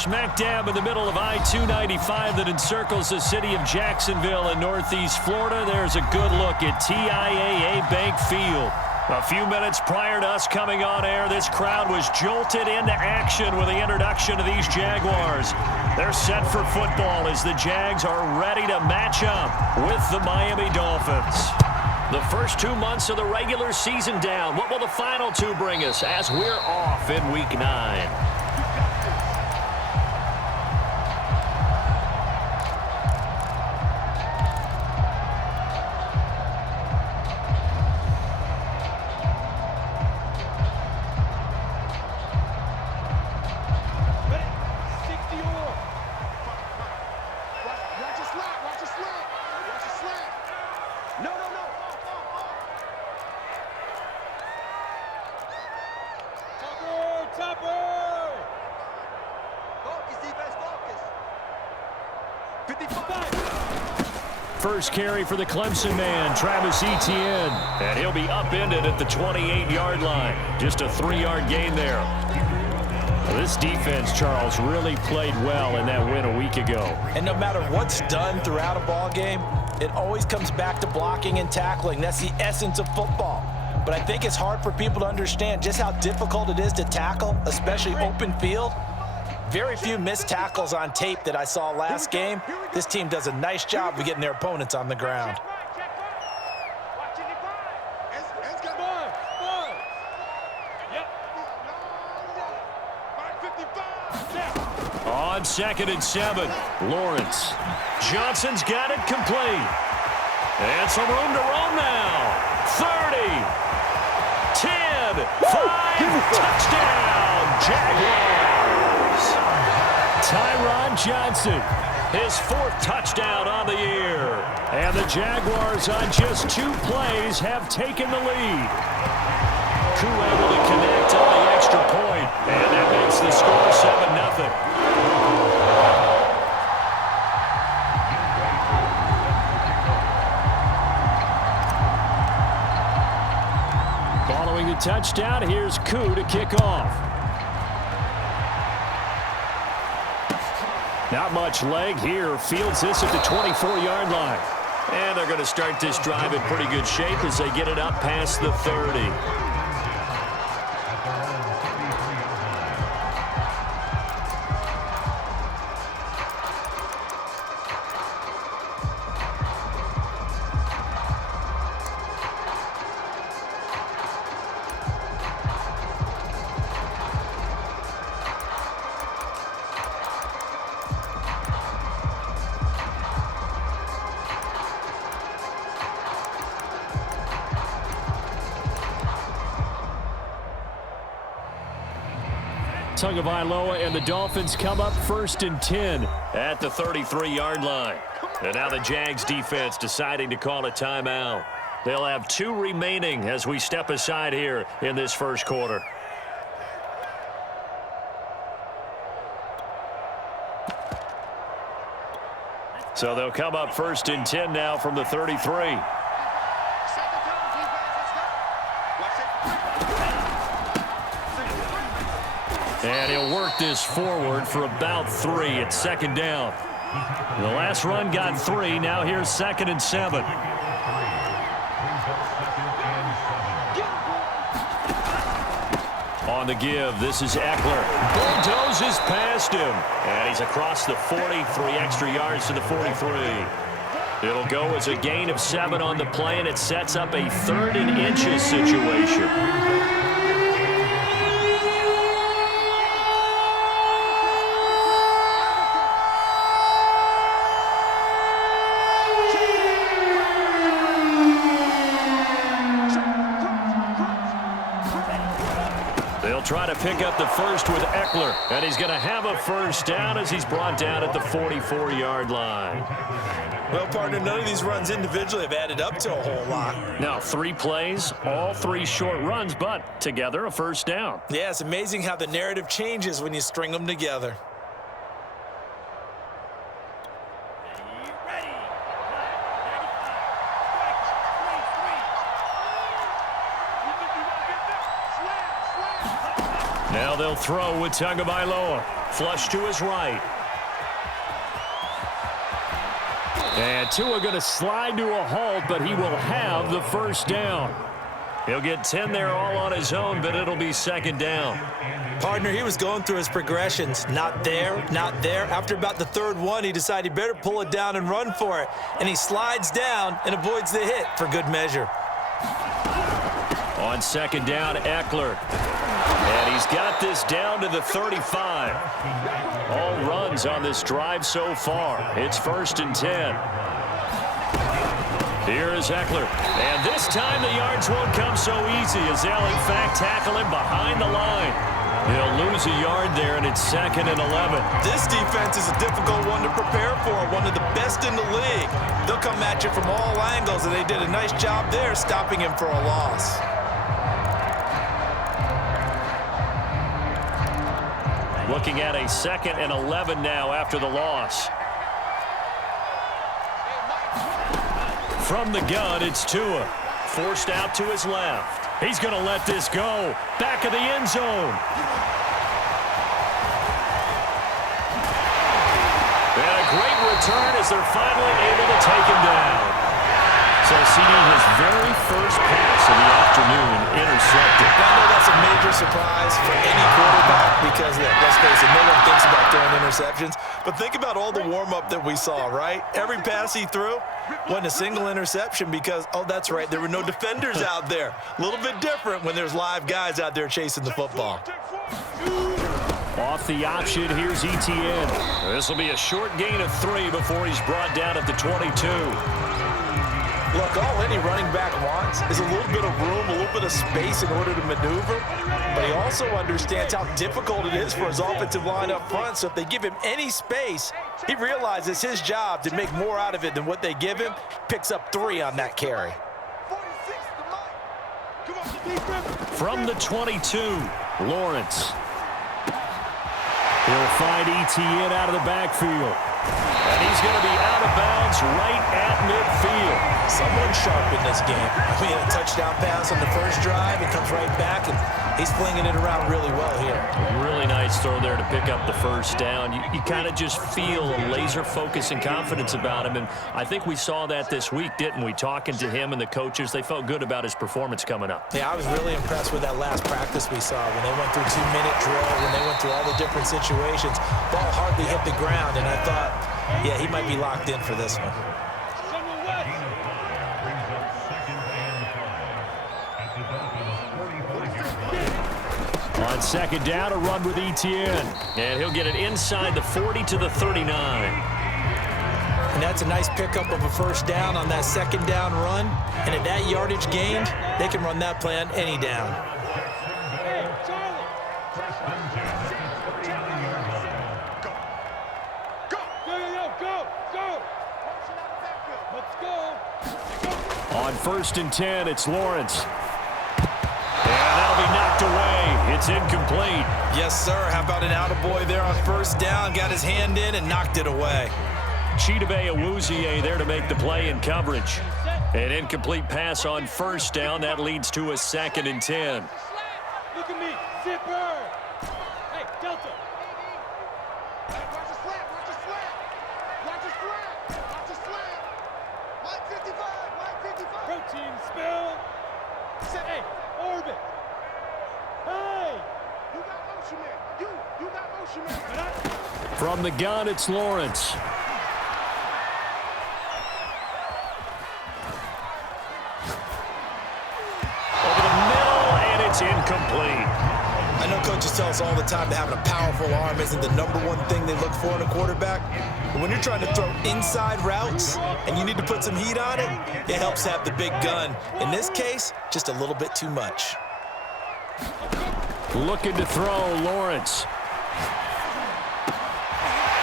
Smack dab in the middle of I-295 that encircles the city of Jacksonville in northeast Florida, there's a good look at TIAA Bank Field. A few minutes prior to us coming on air, this crowd was jolted into action with the introduction of these Jaguars. They're set for football as the Jags are ready to match up with the Miami Dolphins. The first 2 months of the regular season down. What will the final two bring us as we're off in Week 9? First carry for the Clemson man, Travis Etienne. And he'll be upended at the 28-yard line. Just a 3-yard gain there. Well, this defense, Charles, really played well in that win a week ago. And no matter what's done throughout a ball game, it always comes back to blocking and tackling. That's the essence of football. But I think it's hard for people to understand just how difficult it is to tackle, especially open field. Very few missed tackles on tape that I saw last game. This team does a nice job of getting their opponents on the ground. On 2nd and 7, Lawrence. Johnson's got it complete. And some room to roam now. 30, 10, 5, touchdown, Jaguars. Tyron Johnson, his 4th touchdown on the year. And the Jaguars on just 2 plays have taken the lead. Koo able to connect on the extra point, and that makes the score 7-0. Following the touchdown, here's Koo to kick off. Not much leg here. Fields this at the 24-yard line. And they're going to start this drive in pretty good shape as they get it up past the 30. Tagovailoa and the Dolphins come up 1st and 10 at the 33-yard line. And now the Jags defense deciding to call a timeout. They'll have 2 remaining as we step aside here in this first quarter. So they'll come up 1st and 10 now from the 33. And he'll work this forward for about 3 at 2nd down. The last run got 3. Now here's 2nd and 7. On the give, this is Eckler. Bulldozes past him. And he's across the 40, 3 extra yards to the 43. It'll go as a gain of 7 on the play, and it sets up a 3rd and inches situation. Try to pick up the first with Eckler, and he's going to have a first down as he's brought down at the 44-yard line. Well, partner, none of these runs individually have added up to a whole lot. Now, 3 plays, all 3 short runs, but together a first down. Yeah, it's amazing how the narrative changes when you string them together. Now they'll throw with Tagovailoa. Flush to his right. And Tua going to slide to a halt, but he will have the first down. He'll get 10 there all on his own, but it'll be second down. Partner, he was going through his progressions. Not there, not there. After about the third one, he decided he better pull it down and run for it. And he slides down and avoids the hit for good measure. On second down, Eckler. And he's got this down to the 35. All runs on this drive so far. It's 1st and 10. Here is Eckler. And this time the yards won't come so easy as they'll, in fact, tackle him behind the line. He'll lose a yard there, and it's 2nd and 11. This defense is a difficult one to prepare for, one of the best in the league. They'll come at you from all angles, and they did a nice job there stopping him for a loss. Looking at a 2nd and 11 now after the loss. From the gun, it's Tua. Forced out to his left. He's going to let this go. Back of the end zone. And a great return as they're finally able to take him down. So, CD, his very first pass of the afternoon intercepted. I know that's a major surprise for any quarterback because, let's face it, no one thinks about throwing interceptions. But think about all the warm-up that we saw, right? Every pass he threw wasn't a single interception because, oh, that's right, there were no defenders out there. A little bit different when there's live guys out there chasing the football. Off the option, here's Etienne. This will be a short gain of 3 before he's brought down at the 22. Look, all any running back wants is a little bit of room, a little bit of space in order to maneuver. But he also understands how difficult it is for his offensive line up front. So if they give him any space, he realizes his job to make more out of it than what they give him. Picks up 3 on that carry. From the 22, Lawrence. He'll find Etienne out of the backfield. And he's going to be out of bounds right at midfield. Someone sharp in this game. We had a touchdown pass on the first drive. It comes right back, and he's flinging it around really well here. Really nice throw there to pick up the first down. You kind of just feel a laser focus and confidence about him, and I think we saw that this week, didn't we? Talking to him and the coaches, they felt good about his performance coming up. Yeah, I was really impressed with that last practice we saw when they went through 2-minute drill, when they went through all the different situations. Ball hardly hit the ground, and I thought, yeah, he might be locked in for this one. On second down, a run with Etienne. And he'll get it inside the 40 to the 39. And that's a nice pickup of a first down on that second down run. And at that yardage gained, they can run that play on any down. On 1st and 10, it's Lawrence. And that'll be knocked away. It's incomplete. Yes, sir. How about an attaboy there on first down? Got his hand in and knocked it away. Chidobe Awuzie there to make the play in coverage. An incomplete pass on first down. That leads to a 2nd and 10. Look at me. Zipper. Hey, Delta. Watch the slant. Watch the slant. Watch the slant. Watch the slant. Mike 55. Mike 55. Protein spill. Hey, orbit. Hey. You got motion man. You got motion man. From the gun, it's Lawrence. Over the middle, and it's incomplete. I know coaches tell us all the time that having a powerful arm isn't the #1 thing they look for in a quarterback. But when you're trying to throw inside routes and you need to put some heat on it, it helps have the big gun. In this case, just a little bit too much. Looking to throw, Lawrence.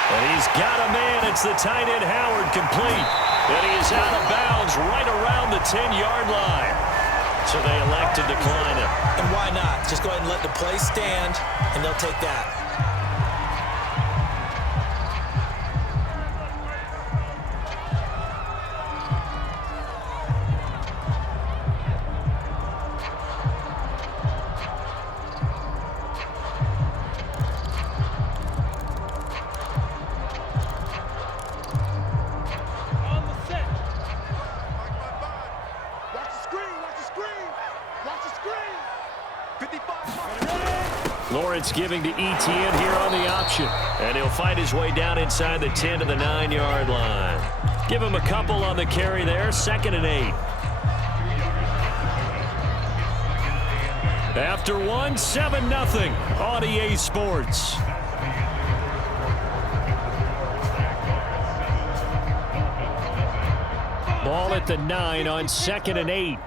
And he's got a man. It's the tight end, Howard, complete. And he is out of bounds right around the 10-yard line. So they elect to decline it. And why not? Just go ahead and let the play stand, and they'll take that. Lawrence giving to Etienne here on the option. And he'll fight his way down inside the 10 to the 9-yard line. Give him a couple on the carry there, 2nd and 8. After 1, 7-0 on EA Sports. Ball at the 9 on 2nd and 8.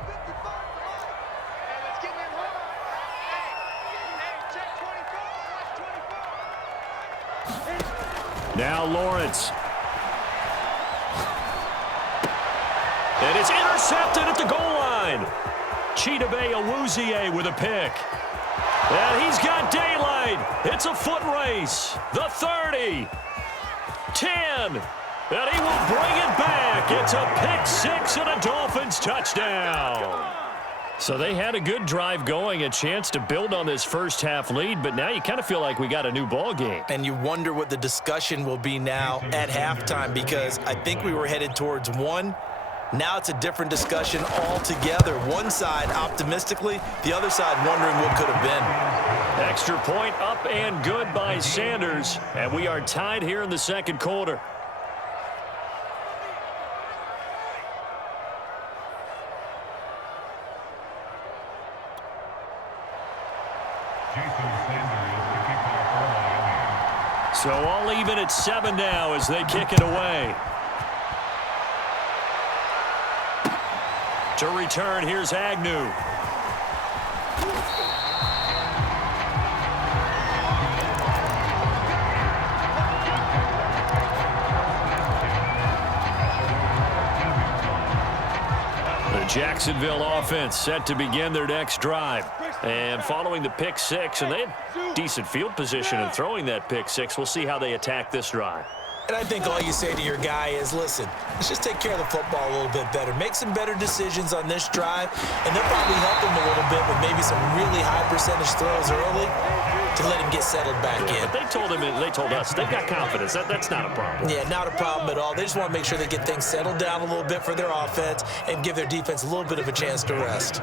Now Lawrence. And it's intercepted at the goal line. Chidobe Awuzie with a pick. And he's got daylight. It's a foot race. The 30. 10. And he will bring it back. It's a pick 6 and a Dolphins touchdown. So they had a good drive going, a chance to build on this first half lead, but now you kind of feel like we got a new ball game. And you wonder what the discussion will be now at halftime, because I think we were headed towards 1. Now it's a different discussion altogether. One side optimistically, the other side wondering what could have been. Extra point up and good by Sanders, and we are tied here in the second quarter. So all even at 7 now as they kick it away. To return, here's Agnew. The Jacksonville offense set to begin their next drive. And following the pick 6, and they had decent field position in throwing that pick 6. We'll see how they attack this drive. And I think all you say to your guy is, listen, let's just take care of the football a little bit better. Make some better decisions on this drive, and they'll probably help him a little bit with maybe some really high percentage throws early to let him get settled back in. But they told us they've got confidence. That's not a problem. Yeah, not a problem at all. They just want to make sure they get things settled down a little bit for their offense and give their defense a little bit of a chance to rest.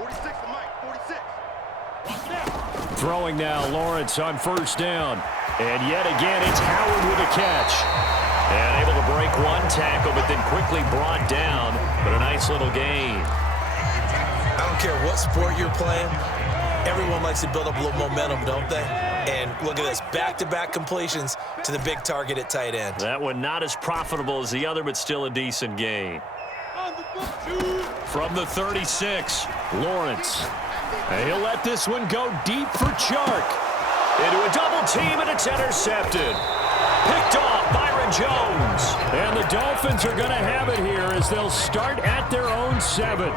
46 to Mike, 46. Throwing now, Lawrence on first down. And yet again, it's Howard with a catch. And able to break one tackle, but then quickly brought down. But a nice little gain. I don't care what sport you're playing. Everyone likes to build up a little momentum, don't they? And look at this, back-to-back completions to the big target at tight end. That one not as profitable as the other, but still a decent gain. From the 36, Lawrence. And he'll let this one go deep for Chark. Into a double team, and it's intercepted. Picked off Byron Jones. And the Dolphins are going to have it here as they'll start at their own 7.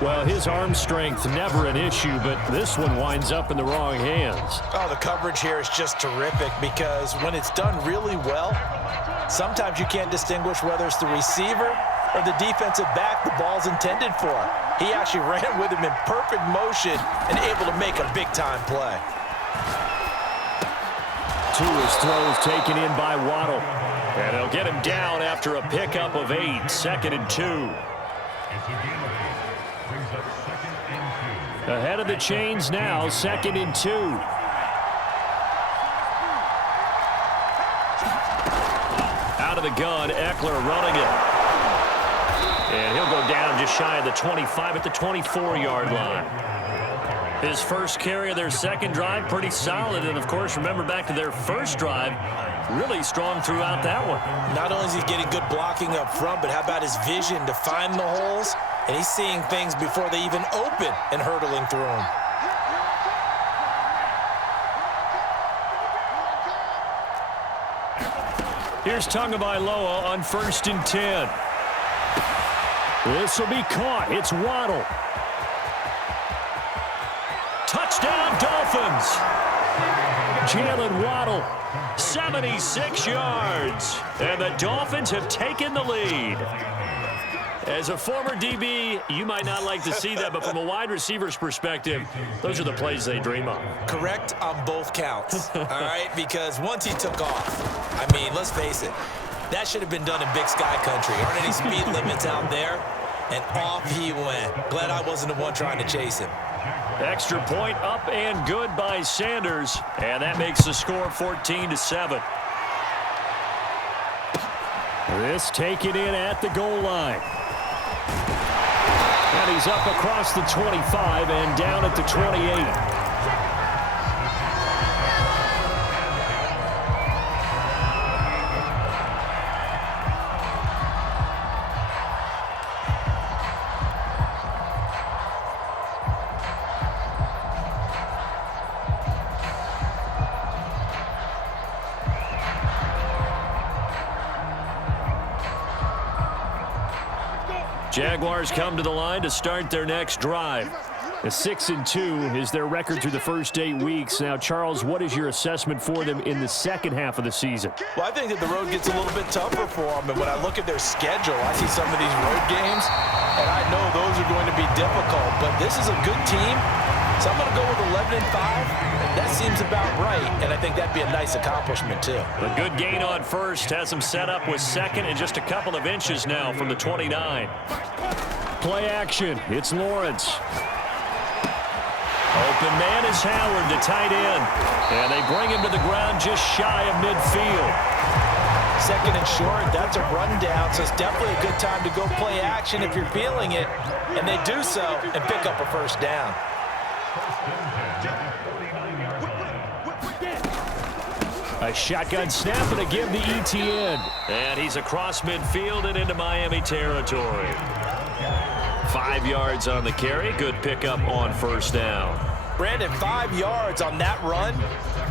Well, his arm strength never an issue, but this one winds up in the wrong hands. Oh, the coverage here is just terrific because when it's done really well, sometimes you can't distinguish whether it's the receiver or the defensive back the ball's intended for. He actually ran with him in perfect motion and able to make a big-time play. Tua's throws taken in by Waddle. And they'll get him down after a pickup of 8, 2nd and 2. Ahead of the chains now, 2nd and 2. Out of the gun, Eckler running it. And he'll go down just shy of the 25 at the 24-yard line. His first carry of their second drive, pretty solid. And, of course, remember back to their first drive, really strong throughout that one. Not only is he getting good blocking up front, but how about his vision to find the holes? And he's seeing things before they even open and hurdling through them. Here's Tagovailoa on 1st and 10. This will be caught. It's Waddle. Touchdown, Dolphins. Jalen Waddle, 76 yards. And the Dolphins have taken the lead. As a former DB, you might not like to see that, but from a wide receiver's perspective, those are the plays they dream of. Correct on both counts, all right? Because once he took off, I mean, let's face it, that should have been done in Big Sky Country. Aren't any speed limits out there? And off he went. Glad I wasn't the one trying to chase him. Extra point up and good by Sanders. And that makes the score 14-7. This taken in at the goal line. And he's up across the 25 and down at the 28. Jaguars come to the line to start their next drive. A 6-2 is their record through the first 8 weeks. Now, Charles, what is your assessment for them in the second half of the season? Well, I think that the road gets a little bit tougher for them. And when I look at their schedule, I see some of these road games, and I know those are going to be difficult. But this is a good team, so I'm going to go with 11-5. That seems about right, and I think that'd be a nice accomplishment, too. A good gain on first has them set up with second and just a couple of inches now from the 29. Play action. It's Lawrence. Open man is Howard, the tight end. And they bring him to the ground just shy of midfield. Second and short, that's a rundown, so it's definitely a good time to go play action if you're feeling it. And they do so and pick up a first down. A shotgun snap and a give to ETN. And he's across midfield and into Miami territory. 5 yards on the carry. Good pickup on first down. Brandon, 5 yards on that run.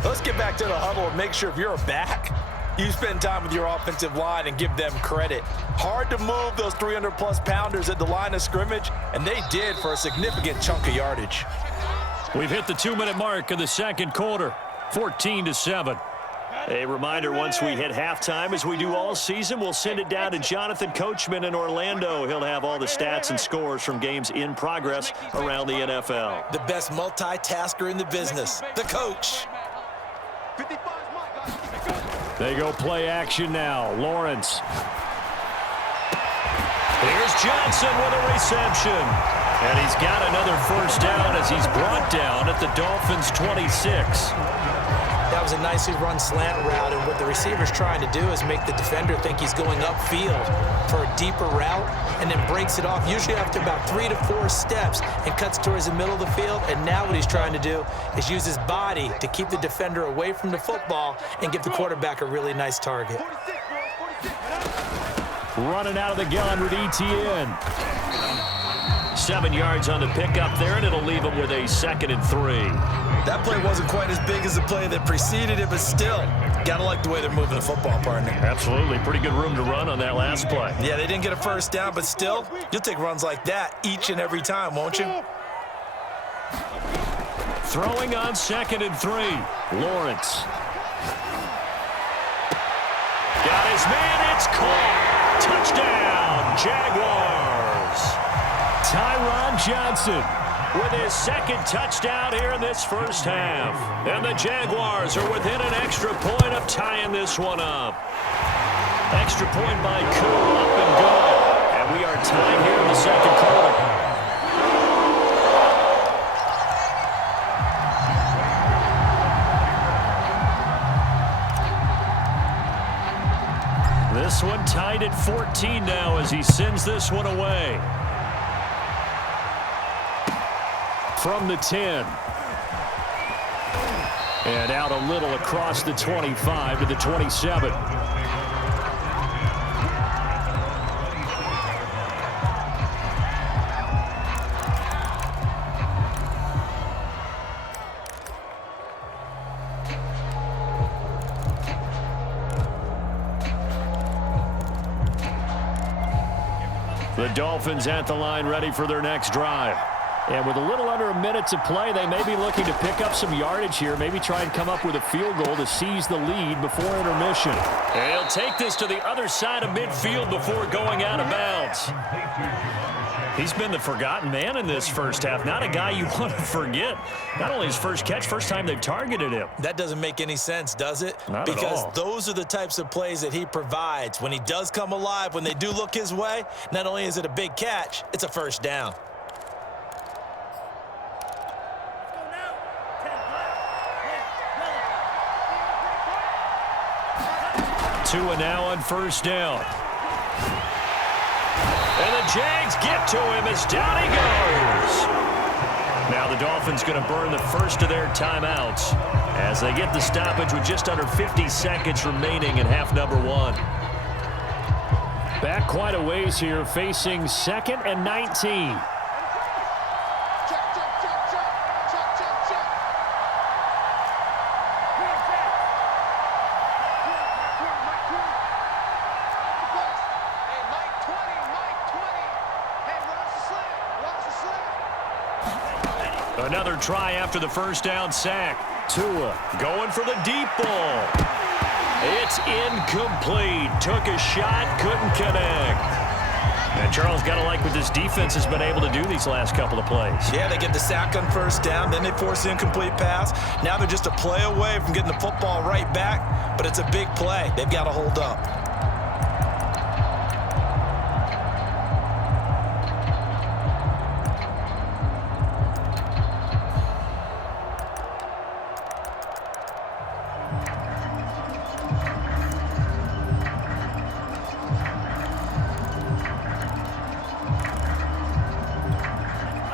Let's get back to the huddle and make sure if you're a back, you spend time with your offensive line and give them credit. Hard to move those 300-plus pounders at the line of scrimmage, and they did for a significant chunk of yardage. We've hit the 2-minute mark of the second quarter, 14-7. A reminder, once we hit halftime, as we do all season, we'll send it down to Jonathan Coachman in Orlando. He'll have all the stats and scores from games in progress around the NFL. The best multitasker in the business, the coach. They go play action now. Lawrence. Here's Johnson with a reception. And he's got another first down as he's brought down at the Dolphins' 26. That was a nicely run slant route, and what the receiver's trying to do is make the defender think he's going upfield for a deeper route and then breaks it off, usually after about 3 to 4 steps, and cuts towards the middle of the field. And now what he's trying to do is use his body to keep the defender away from the football and give the quarterback a really nice target. Running out of the gun with ETN. 7 yards on the pickup there, and it'll leave him with a 2nd and 3. That play wasn't quite as big as the play that preceded it, but still, gotta like the way they're moving the football, partner. Absolutely. Pretty good room to run on that last play. Yeah, they didn't get a first down, but still, you'll take runs like that each and every time, won't you? Throwing on 2nd and 3. Lawrence. Got his man. It's caught. Touchdown, Jaguars. Tyron Johnson with his 2nd touchdown here in this first half. And the Jaguars are within an extra point of tying this one up. Extra point by Koo, up and good. And we are tied here in the second quarter. This one tied at 14 now as he sends this one away. From the 10. And out a little across the 25 to the 27. The Dolphins at the line ready for their next drive. And with a little under a minute to play, they may be looking to pick up some yardage here, maybe try and come up with a field goal to seize the lead before intermission. And he'll take this to the other side of midfield before going out of bounds. He's been the forgotten man in this first half. Not a guy you want to forget. Not only his first catch, first time they've targeted him. That doesn't make any sense, does it? Not at all. Because those are the types of plays that he provides. When he does come alive, when they do look his way, not only is it a big catch, it's a first down. Tua now on first down. And the Jags get to him as down he goes. Now the Dolphins going to burn the first of their timeouts as they get the stoppage with just under 50 seconds remaining in half number one. Back quite a ways here, facing 2nd and 19. Another try after the first down sack. Tua going for the deep ball. It's incomplete. Took a shot, couldn't connect. And Charles, got to like what this defense has been able to do these last couple of plays. Yeah, they get the sack on first down, then they force the incomplete pass. Now they're just a play away from getting the football right back, but it's a big play. They've got to hold up.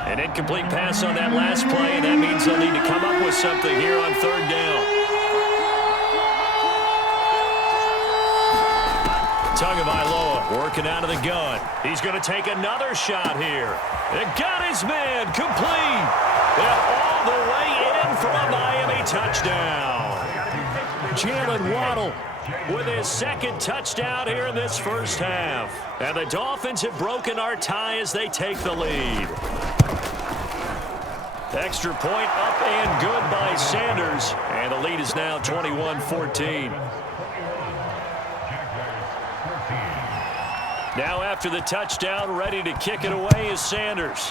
An incomplete pass on that last play, and that means they'll need to come up with something here on third down. Tagovailoa working out of the gun. He's going to take another shot here. It got his man complete. And all the way in for a Miami touchdown. Jalen Waddle with his second touchdown here in this first half. And the Dolphins have broken our tie as they take the lead. Extra point up and good by Sanders. And the lead is now 21-14. Now after the touchdown, ready to kick it away is Sanders.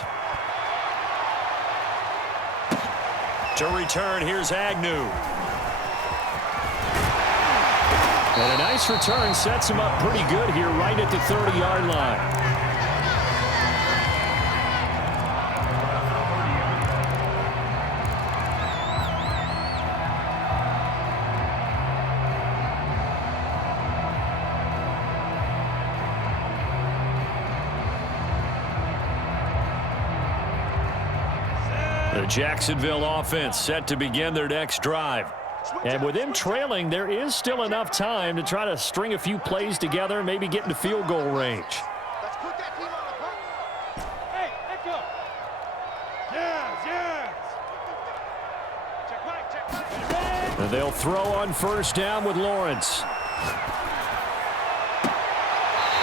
To return, here's Agnew. And a nice return sets him up pretty good here right at the 30-yard line. The Jacksonville offense set to begin their next drive. And with them trailing, there is still enough time to try to string a few plays together, maybe get into field goal range. Let's put that team on the hunt. Hey, Echo. Yes. Check right. And they'll throw on first down with Lawrence.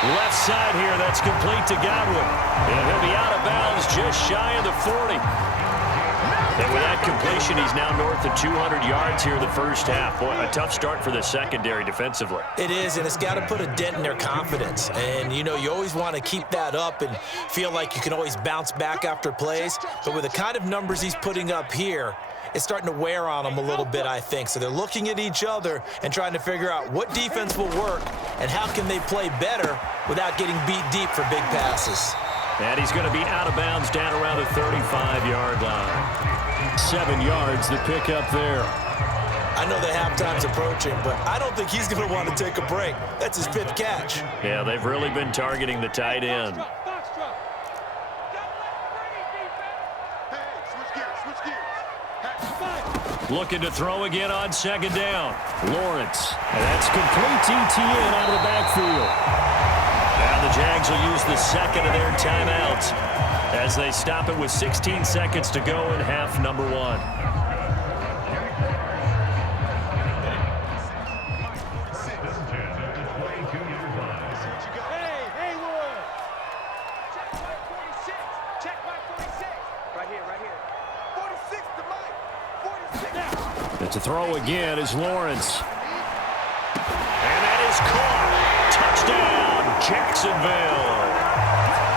Left side here, that's complete to Godwin. And he'll be out of bounds just shy of the 40. And with that completion, he's now north of 200 yards here in the first half. Boy, a tough start for the secondary defensively. It is, and it's got to put a dent in their confidence. And, you know, you always want to keep that up and feel like you can always bounce back after plays. But with the kind of numbers he's putting up here, it's starting to wear on them a little bit, I think. So they're looking at each other and trying to figure out what defense will work and how can they play better without getting beat deep for big passes. And he's going to be out of bounds down around the 35-yard line. 7 yards the pick up there. I know the halftime's approaching, but I don't think he's going to want to take a break. That's his fifth catch. Yeah, they've really been targeting the tight end. Looking to throw again on second down. Lawrence. And that's complete TTN out of the backfield. Now the Jags will use the second of their timeouts as they stop it with 16 seconds to go in half number one. Hey, Haywood! Check my 46. Check my 46. Right here. 46 to Mike. 46. And to throw again is Lawrence. And that is caught. Touchdown, Jacksonville.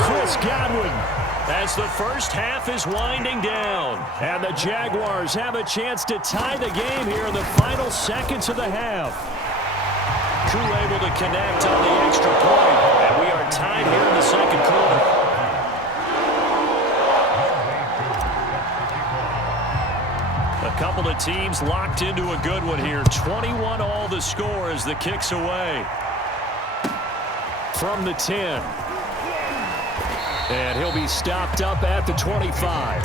Chris Godwin, as the first half is winding down. And the Jaguars have a chance to tie the game here in the final seconds of the half. Koo able to connect on the extra point. And we are tied here in the second quarter. couple of teams locked into a good one here. 21 all the score as the kick's away. From the 10. And he'll be stopped up at the 25.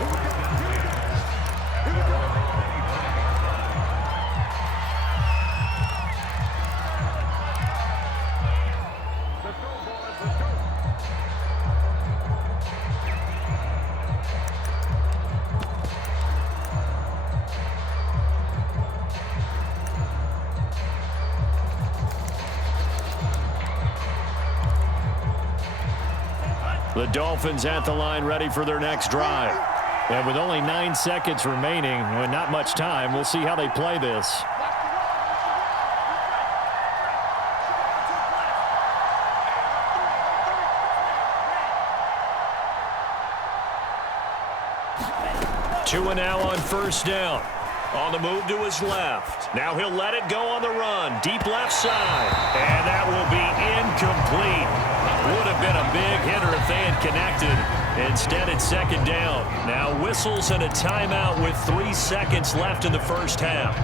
The Dolphins at the line ready for their next drive. And with only 9 seconds remaining and not much time, we'll see how they play this. Two and now on first down. On the move to his left. Now he'll let it go on the run. Deep left side. And that will be incomplete. Would have been a big hitter if they had connected. Instead, it's second down. Now whistles and a timeout with 3 seconds left in the first half.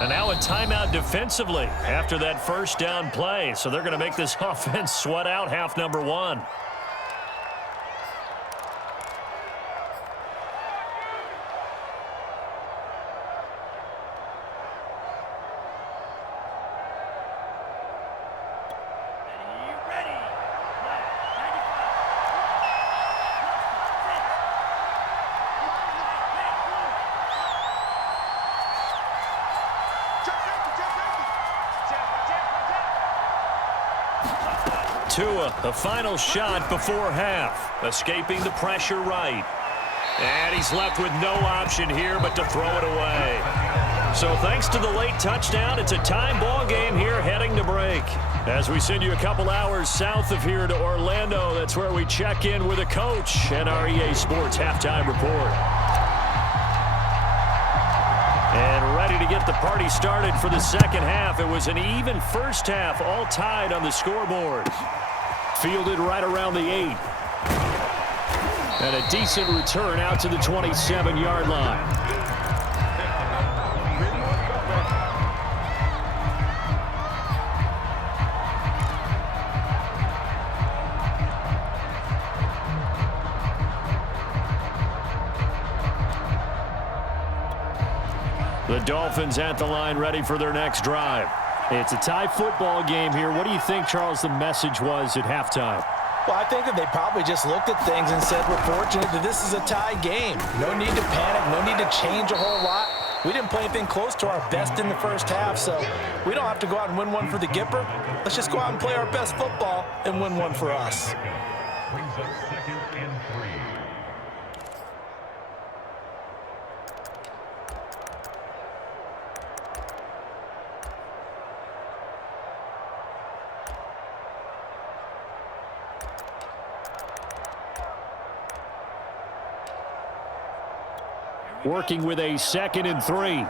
And now a timeout defensively after that first down play. So they're going to make this offense sweat out half number one. Tua, the final shot before half, escaping the pressure right. And he's left with no option here but to throw it away. So thanks to the late touchdown, it's a time ball game here heading to break. As we send you a couple hours south of here to Orlando, that's where we check in with a coach and our EA Sports halftime report. And ready to get the party started for the second half. It was an even first half, all tied on the scoreboard. Fielded right around the 8. And a decent return out to the 27-yard line. The Dolphins at the line ready for their next drive. It's a tie football game here. What do you think, Charles, the message was at halftime? Well, I think that they probably just looked at things and said, we're fortunate that this is a tie game. No need to panic, no need to change a whole lot. We didn't play anything close to our best in the first half, so we don't have to go out and win one for the Gipper. Let's just go out and play our best football and win one for us. Brings up second and 3. Working with a second and 3.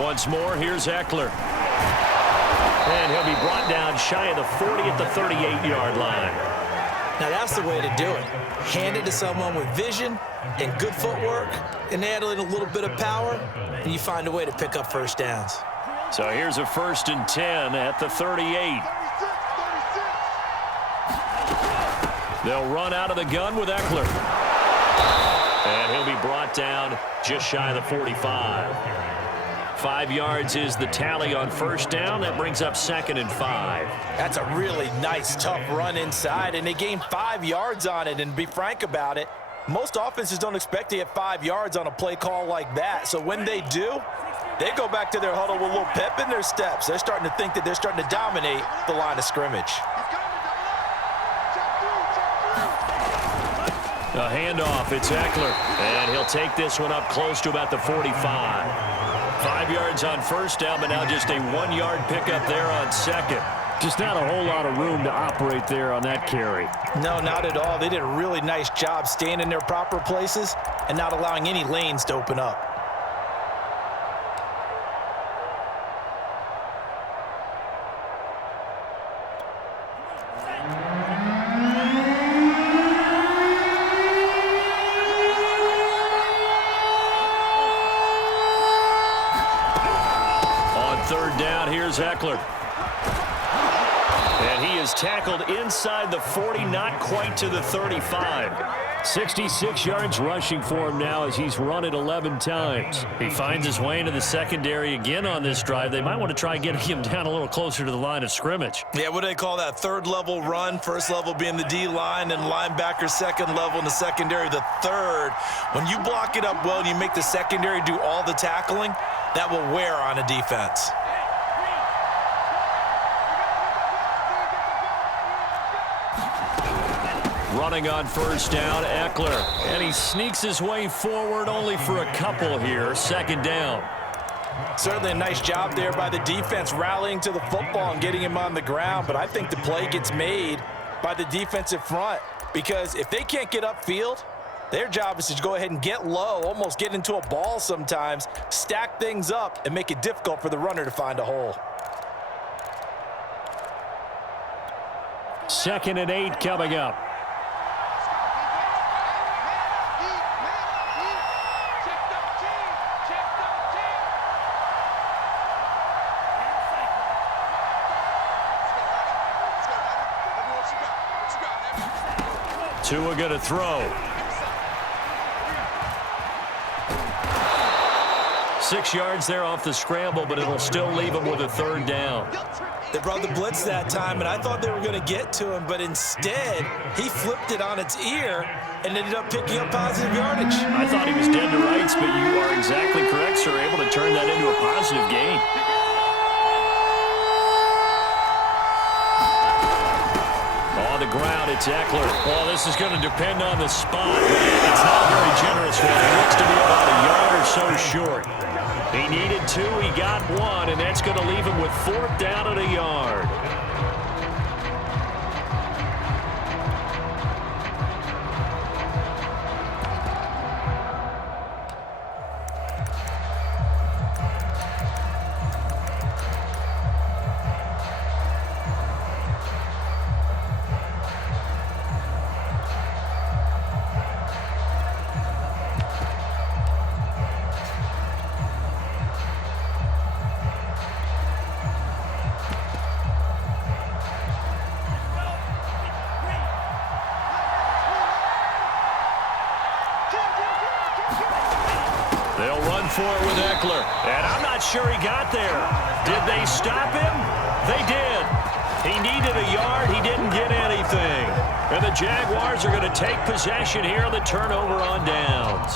Once more, here's Eckler. And he'll be brought down shy of the 40 at the 38-yard line. Now that's the way to do it. Hand it to someone with vision and good footwork and add in a little bit of power, and you find a way to pick up first downs. So here's a 1st and 10 at the 38. They'll run out of the gun with Eckler. And he'll be brought down just shy of the 45. 5 yards is the tally on first down. That brings up 2nd and 5. That's a really nice, tough run inside, and they gained 5 yards on it. And to be frank about it, most offenses don't expect to get 5 yards on a play call like that. So when they do, they go back to their huddle with a little pep in their steps. They're starting to think that they're starting to dominate the line of scrimmage. A handoff, it's Eckler. And he'll take this one up close to about the 45. 5 yards on first down, but now just a 1-yard pickup there on second. Just not a whole lot of room to operate there on that carry. No, not at all. They did a really nice job staying in their proper places and not allowing any lanes to open up. On third down, here's Eckler. And he is tackled inside the 40, not quite to the 35. 66 yards rushing for him now as he's run it 11 times. He finds his way into the secondary again on this drive. They might want to try getting him down a little closer to the line of scrimmage. Yeah, what do they call that? Third level run, first level being the D-line, and linebacker second level, and the secondary the third. When you block it up well and you make the secondary do all the tackling, that will wear on a defense. Running on first down, Eckler. And he sneaks his way forward only for a couple here. Second down. Certainly a nice job there by the defense rallying to the football and getting him on the ground. But I think the play gets made by the defensive front, because if they can't get upfield, their job is to go ahead and get low, almost get into a ball sometimes, stack things up, and make it difficult for the runner to find a hole. 2nd and 8 coming up. Tua going to throw. 6 yards there off the scramble, but it'll still leave him with a third down. They brought the blitz that time, and I thought they were going to get to him, but instead, he flipped it on its ear and ended up picking up positive yardage. I thought he was dead to rights, but you are exactly correct, sir. Able to turn that into a positive gain. On the ground, it's Eckler. Well, this is going to depend on the spot. It's not a very generous one. He looks to be about a yard or so short. He needed 2, he got 1, and that's going to leave him with 4th down and a yard. They'll run for it with Eckler. And I'm not sure he got there. Did they stop him? They did. He needed a yard. He didn't get anything. And the Jaguars are going to take possession here on the turnover on downs.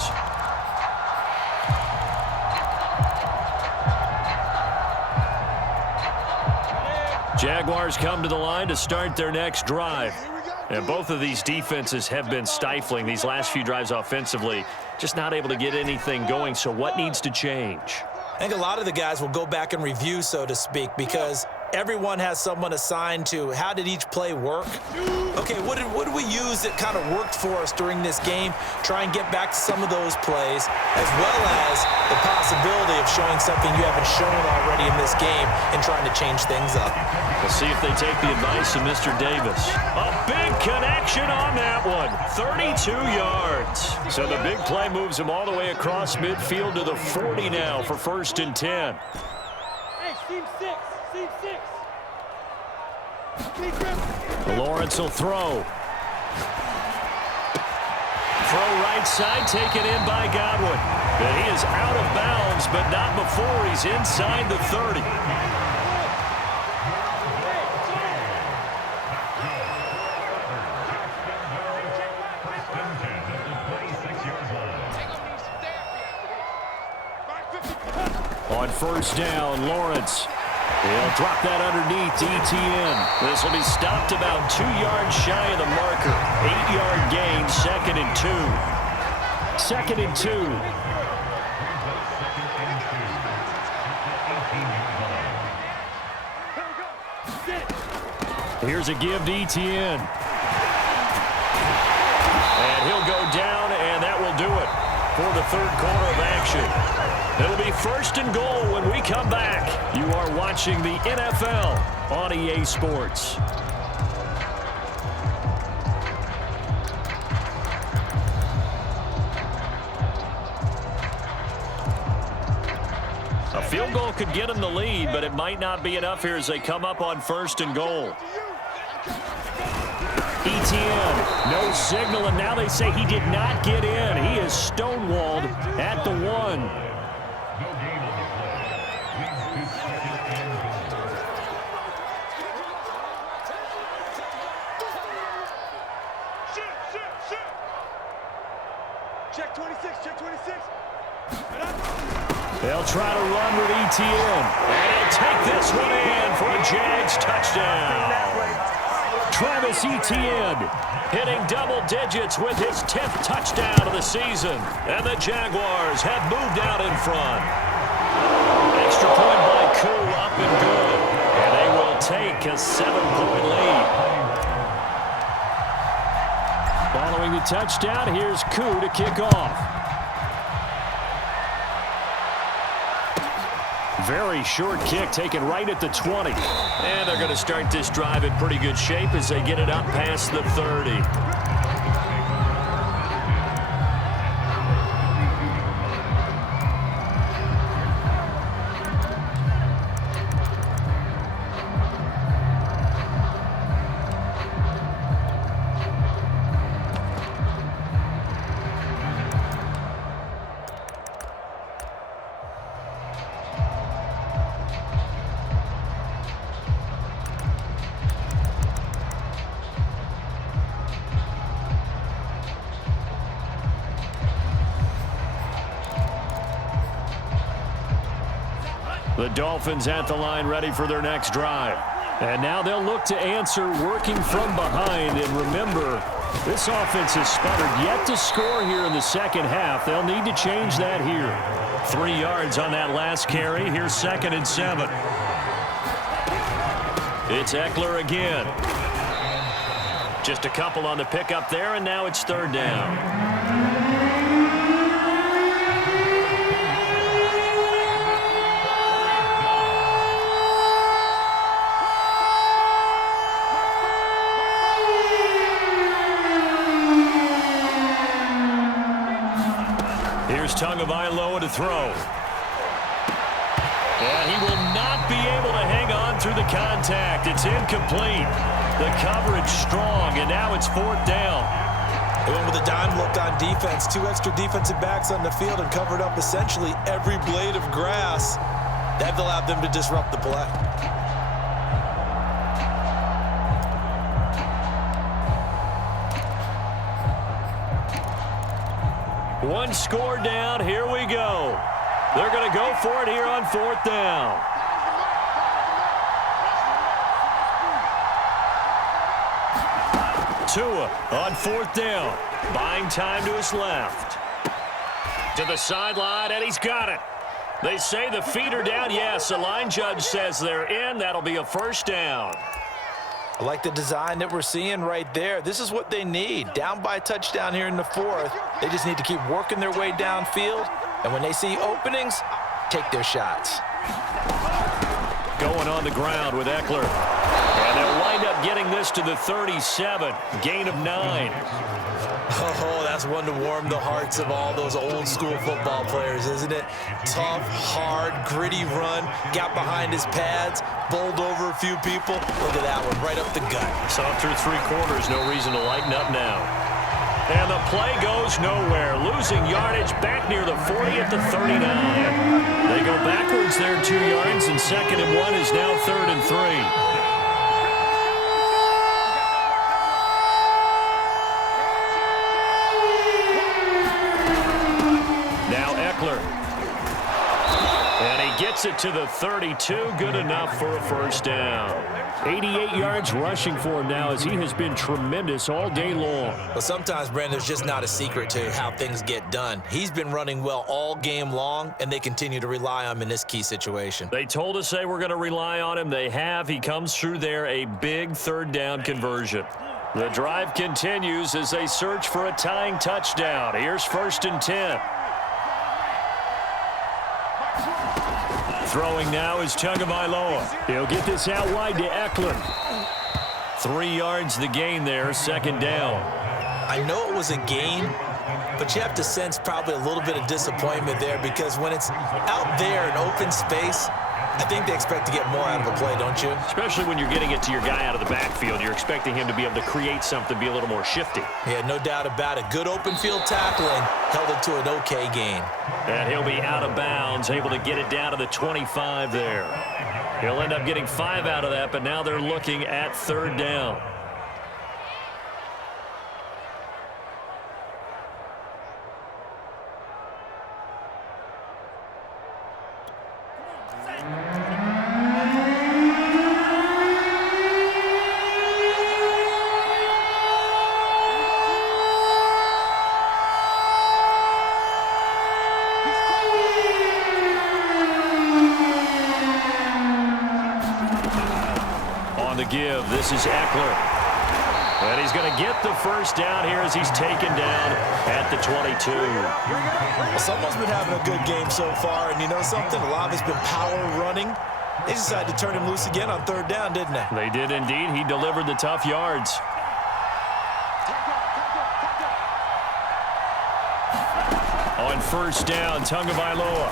Jaguars come to the line to start their next drive. And both of these defenses have been stifling these last few drives offensively. Just not able to get anything going, so what needs to change? I think a lot of the guys will go back and review, so to speak, because everyone has someone assigned to how did each play work. Okay, what did we use that kind of worked for us during this game? Try and get back to some of those plays, as well as the possibility of showing something you haven't shown already in this game and trying to change things up. We'll see if they take the advice of Mr. Davis. A big connection on that one. 32 yards. So the big play moves him all the way across midfield to the 40 now for 1st and 10. Hey, team 6. Team 6. Lawrence will throw. Throw right side, taken in by Godwin. But he is out of bounds, but not before he's inside the 30. On 1st down, Lawrence. He'll drop that underneath to ETN. This will be stopped about 2 yards shy of the marker. 8-yard gain, 2nd and 2. 2nd and 2. Here's a give to Etienne. And he'll go down, and that will do it for the third quarter of action. It'll be 1st and goal when we come back. You are watching the NFL on EA Sports. A field goal could get them the lead, but it might not be enough here as they come up on 1st and goal. Etienne, no signal, and now they say he did not get in. He is stonewalled at the 1. No gain on the play. Leads to 2nd and goal. Shoot. Check 26, check 26. They'll try to run with Etienne. And he'll take this one in for a Jags touchdown. Travis Etienne hitting double digits with his 10th touchdown of the season. And the Jaguars have moved out in front. Extra point by Koo, up and good. And they will take a 7-point lead. Following the touchdown, here's Koo to kick off. Very short kick taken right at the 20. And they're going to start this drive in pretty good shape as they get it up past the 30. The Dolphins at the line ready for their next drive. And now they'll look to answer working from behind. And remember, this offense has sputtered yet to score here in the second half. They'll need to change that here. 3 yards on that last carry. Here's 2nd and 7. It's Eckler again. Just a couple on the pickup there, and now it's 3rd down. Here's Tagovailoa to throw. And he will not be able to hang on through the contact. It's incomplete. The coverage strong, and now it's 4th down. They went with a dime look on defense. 2 extra defensive backs on the field and covered up essentially every blade of grass. That allowed them to disrupt the play. One score down. Here we go. They're going to go for it here on 4th down. Tua on 4th down. Buying time to his left. To the sideline, and he's got it. They say the feet are down. Yes, the line judge says they're in. That'll be a 1st down. I like the design that we're seeing right there. This is what they need. Down by a touchdown here in the 4th. They just need to keep working their way downfield. And when they see openings, take their shots. Going on the ground with Eckler. And they'll wind up getting this to the 37. Gain of 9. Oh, that's one to warm the hearts of all those old school football players, isn't it? Tough, hard, gritty run. Got behind his pads, bowled over a few people. Look at that one, right up the gut. Saw through 3 quarters, no reason to lighten up now. And the play goes nowhere. Losing yardage back near the 40 at the 39. They go backwards there 2 yards, and 2nd and 1 is now 3rd and 3. And he gets it to the 32. Good enough for a 1st down. 88 yards rushing for him now as he has been tremendous all day long. But sometimes, Brandon, there's just not a secret to how things get done. He's been running well all game long, and they continue to rely on him in this key situation. They told us they were going to rely on him. They have. He comes through there, a big third down conversion. The drive continues as they search for a tying touchdown. Here's 1st and 10. Throwing now is Tagovailoa. He'll get this out wide to Eckler. 3 yards the gain there, 2nd down. I know it was a gain, but you have to sense probably a little bit of disappointment there because when it's out there in open space, I think they expect to get more out of the play, don't you? Especially when you're getting it to your guy out of the backfield. You're expecting him to be able to create something, be a little more shifty. Yeah, no doubt about it. Good open field tackling held it to an okay gain. And he'll be out of bounds, able to get it down to the 25 there. He'll end up getting 5 out of that, but now they're looking at 3rd down. Give. This is Eckler. And he's going to get the 1st down here as he's taken down at the 22. Well, someone's been having a good game so far, and you know something? A lot of it's been power running. They decided to turn him loose again on 3rd down, didn't they? They did indeed. He delivered the tough yards. On 1st down, Tagovailoa.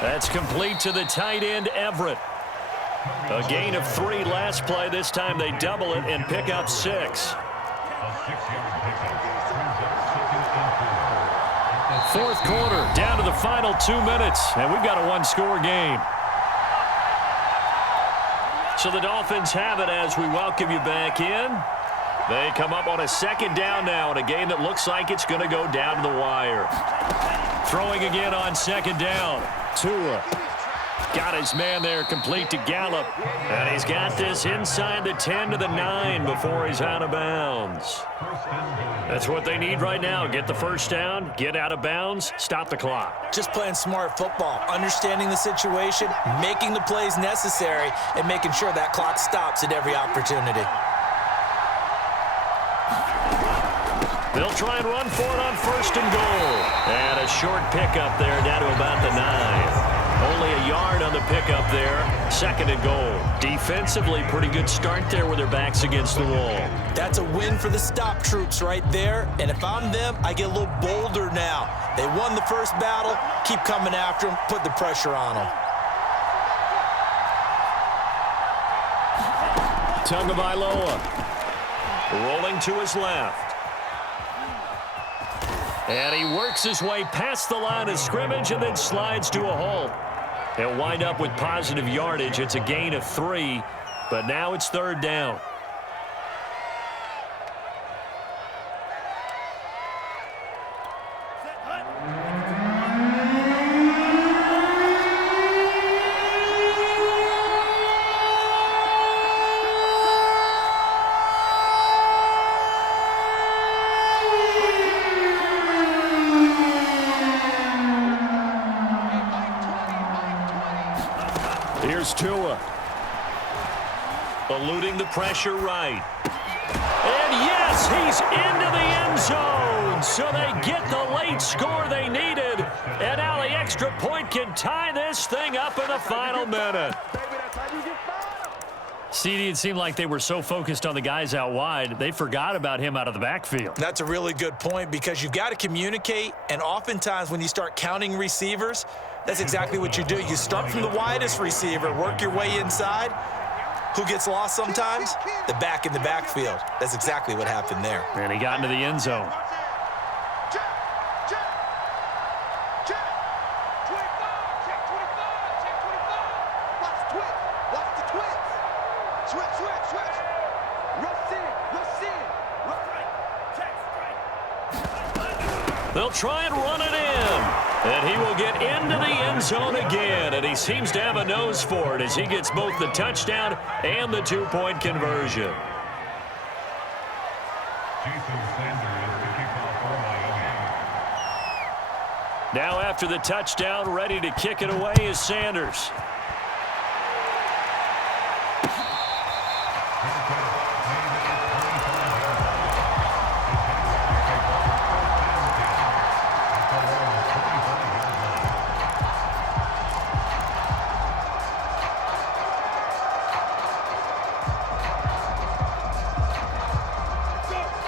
That's complete to the tight end, Everett. A gain of 3 last play. This time they double it and pick up 6. A 6-yard pickup. 4th quarter, down to the final 2 minutes, and we've got a 1-score game. So the Dolphins have it as we welcome you back in. They come up on a 2nd down now in a game that looks like it's going to go down to the wire. Throwing again on 2nd down. Tua. Got his man there complete to Gallup. And he's got this inside the 10 to the 9 before he's out of bounds. That's what they need right now. Get the 1st down, get out of bounds, stop the clock. Just playing smart football, understanding the situation, making the plays necessary, and making sure that clock stops at every opportunity. They'll try and run for it on 1st and goal. And a short pickup there down to about the 9. Only a yard on the pickup there. 2nd and goal. Defensively, pretty good start there with their backs against the wall. That's a win for the stop troops right there. And if I'm them, I get a little bolder now. They won the first battle. Keep coming after them. Put the pressure on them. Tagovailoa rolling to his left. And he works his way past the line of scrimmage and then slides to a halt. He'll wind up with positive yardage. It's a gain of 3, but now it's 3rd down. Here's Tua. Eluding the pressure right. And yes, he's into the end zone. So they get the late score they needed. And now the extra point can tie this thing up in the final minute. CD, it seemed like they were so focused on the guys out wide, they forgot about him out of the backfield. That's a really good point because you've got to communicate, and oftentimes when you start counting receivers, that's exactly what you do. You start from the widest receiver, work your way inside. Who gets lost sometimes? The back in the backfield. That's exactly what happened there. And he got into the end zone. They'll try and run it in. And he will get into the end zone again, and he seems to have a nose for it as he gets both the touchdown and the 2-point conversion. Jason Sanders, the kickoff for Miami. Now after the touchdown, ready to kick it away is Sanders.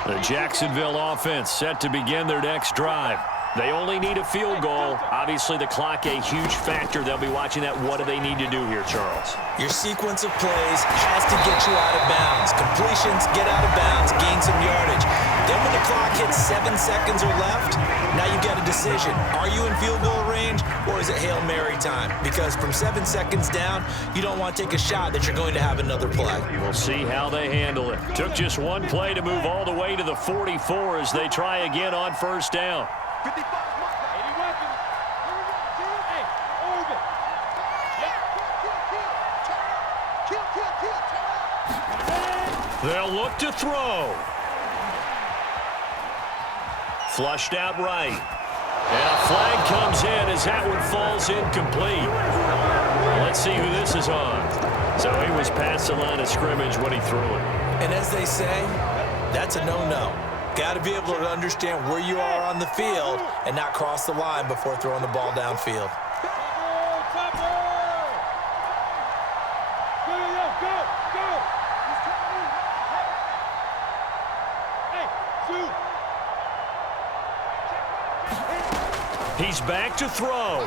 The Jacksonville offense set to begin their next drive. They only need a field goal. Obviously, the clock a huge factor. They'll be watching that. What do they need to do here, Charles? Your sequence of plays has to get you out of bounds. Completions, get out of bounds, gain some yardage. Then when the clock hits 7 seconds or left, now you get a decision. Are you in field goal range, or is it Hail Mary time? Because from 7 seconds down, you don't want to take a shot that you're going to have another play. We'll see how they handle it. Took just one play to move all the way to the 44 as they try again on first down. 55, 80 weapons. Here we go, hey, over. Yeah. Kill. They'll look to throw. Flushed out right. And a flag comes in as that one falls incomplete. Let's see who this is on. So he was past the line of scrimmage when he threw it. And as they say, that's a no-no. Got to be able to understand where you are on the field and not cross the line before throwing the ball downfield. He's back to throw.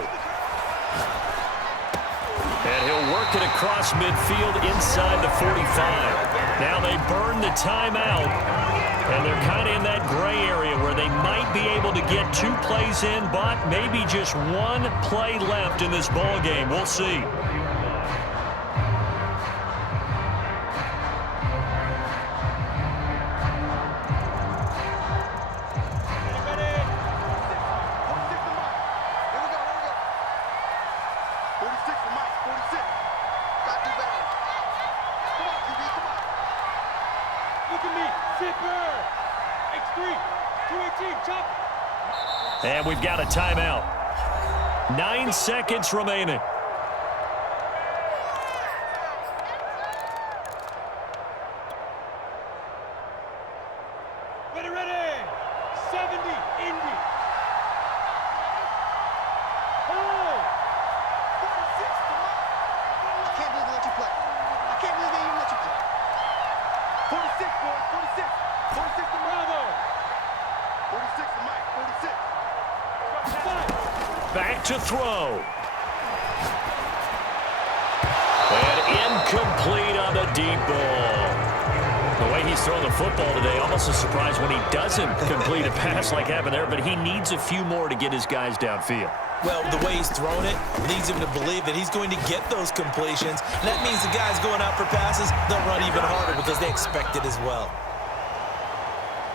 And he'll work it across midfield inside the 45. Now they burn the timeout. And they're kind of in that gray area where they might be able to get 2 plays in, but maybe just 1 play left in this ball game. We'll see. And we've got a timeout. 9 seconds remaining. Ready. 70, Indy. Oh! 46, I can't believe they let you play. I can't believe they even let you play. 46, boys, 46. 46 to Bravo. 46 to Mike, 46. Back to throw. And incomplete on the deep ball. The way he's throwing the football today, almost a surprise when he doesn't complete a pass like happened there, but he needs a few more to get his guys downfield. Well, the way he's thrown it leads him to believe that he's going to get those completions. And that means the guys going out for passes, they'll run even harder because they expect it as well.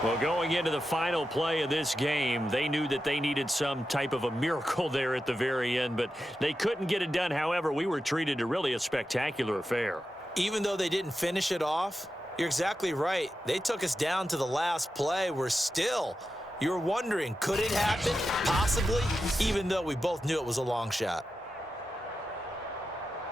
Well, going into the final play of this game, they knew that they needed some type of a miracle there at the very end, but they couldn't get it done. However, we were treated to really a spectacular affair. Even though they didn't finish it off, you're exactly right. They took us down to the last play. We're still, you're wondering, could it happen? Possibly, even though we both knew it was a long shot.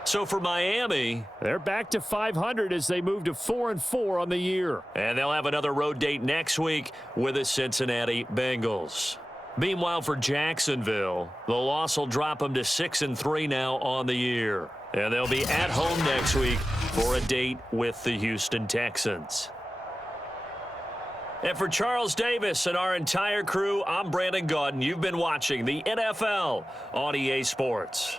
So for Miami, they're back to 500 as they move to 4-4 on the year. And they'll have another road date next week with the Cincinnati Bengals. Meanwhile, for Jacksonville, the loss will drop them to 6-3 now on the year. And they'll be at home next week for a date with the Houston Texans. And for Charles Davis and our entire crew, I'm Brandon Gaudin. You've been watching the NFL on EA Sports.